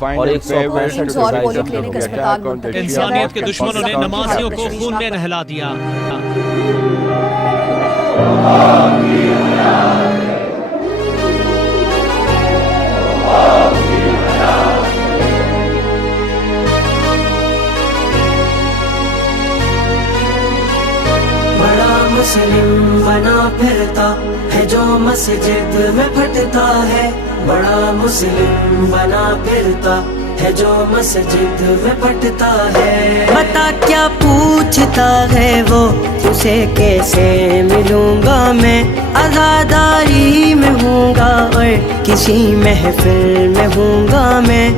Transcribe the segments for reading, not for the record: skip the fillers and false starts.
اور 165 انسانیت کے دشمنوں نے نمازیوں کو خون میں نہلا دیا۔ بڑا مسلم بنا پھرتا ہے جو مسجد میں پھٹتا ہے، بڑا مسلم بنا پھرتا ہے جو مسجد میں پھٹتا ہے۔ بتا کیا پوچھتا ہے وہ، اسے کیسے ملوں گا میں، عزاداری میں ہوں گا اور کسی محفل میں ہوں گا میں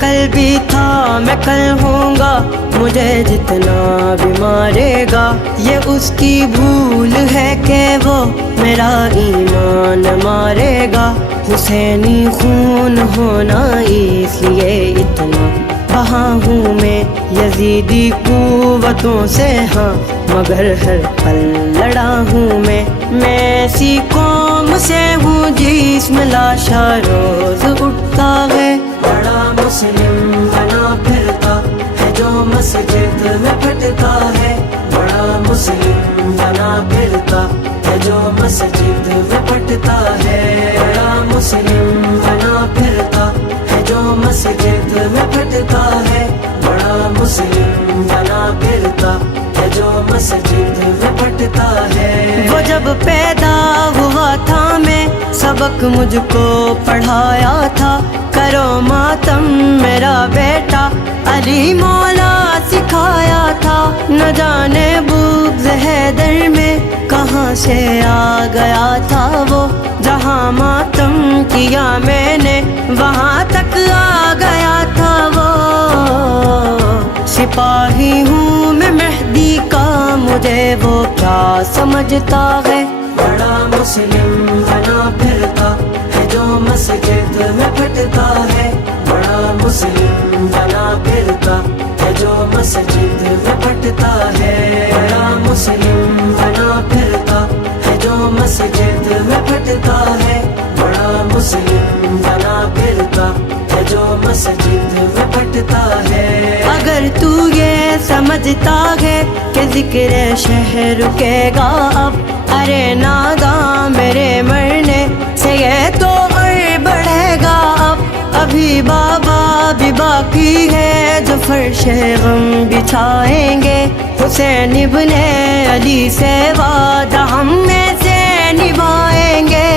کل بھی تھا میں کل ہوں گا، مجھے جتنا بھی مارے گا یہ اس کی بھول ہے کہ وہ میرا ایمان مارے گا۔ حسینی خون ہونا اس لیے اتنا بہا ہوں میں، یزیدی قوتوں سے ہاں مگر ہر پل لڑا ہوں میں ایسی قوم سے ہوں جس میں لاشا روز اٹھتا ہے۔ بڑا مسلم بنا پھرتا ہے جو مسجد میں پھٹتا ہے، بڑا مسلم بنا پھرتا ہے جو مسجد میں پھٹتا ہے، بڑا مسلم بنا پھرتا ہے جو مسجد میں پھٹتا ہے، بڑا مسلم بنا پھرتا ہے جو مسجد میں پھٹتا ہے۔ وہ جب پیدا ہوا تھا میں سبق مجھ کو پڑھایا تھا، کرو ماتم میرا بیٹا علی مولا سکھایا تھا، نہ جانے بغض حیدر میں کہاں سے آ گیا تھا وہ، جہاں ماتم کیا میں نے وہاں تک آ گیا تھا وہ۔ سپاہی ہوں میں مہدی کا، مجھے وہ کیا سمجھتا ہے۔ بڑا مسلم بنا پھرتا ہے جو مسجد میں پھٹتا ہے، بڑا مسلم بنا پھرتا ہے جو مسجد میں پھٹتا ہے، بڑا مسلم بنا پھرتا ہے جو مسجد میں پھٹتا ہے، بڑا مسلم بنا پھرتا ہے جو مسجد میں پھٹتا ہے۔ اگر تو یہ سمجھتا ہے کہ ذکر شہر رکے گا اب، ارے ناداں میرے مرنے سے یہ تو اور بڑھے گا اب، ابھی بابا بھی باقی ہے جو فرش غم بچھائیں گے، حسین ابن علی سے وعدہ ہم میں سے نبھائیں گے،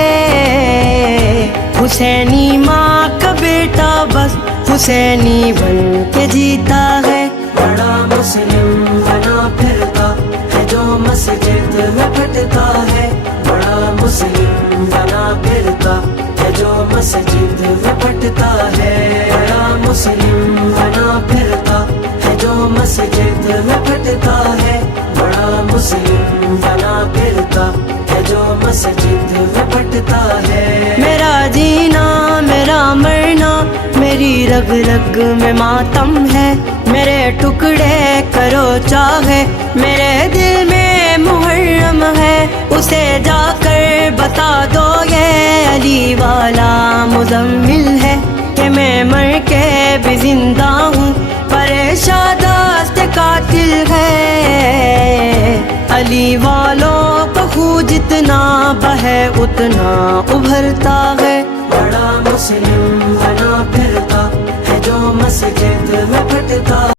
حسینی ماں کا بیٹا بس حسینی بن کے جیتا ہے۔ بڑا مسلم بنا پھرتا ہے جو مسجد میں پھٹتا ہے، بڑا مسلم بنا پھرتا ہے جو مسجد میں پھٹتا ہے، بڑا مسلم بنا پھرتا ہے جو مسجد میں پھٹتا ہے، بڑا مسلم بنا پھرتا ہے جو مسجد میں پھٹتا ہے۔ میرا جینا میرا مرنا میری رگ رگ میں ماتم ہے، میرے ٹکڑے کرو چاہے میرے دل میں محرم ہے، اسے جا کر بتا دو یہ علی والا مزمل ہے کہ میں مر کے بھی زندہ ہوں، پریشان دست قاتل ہے، علی والوں کا خون جتنا بہے اتنا ابھرتا ہے۔ بڑا مسلم بنا پھرتا ہے جو مسجد میں پھٹتا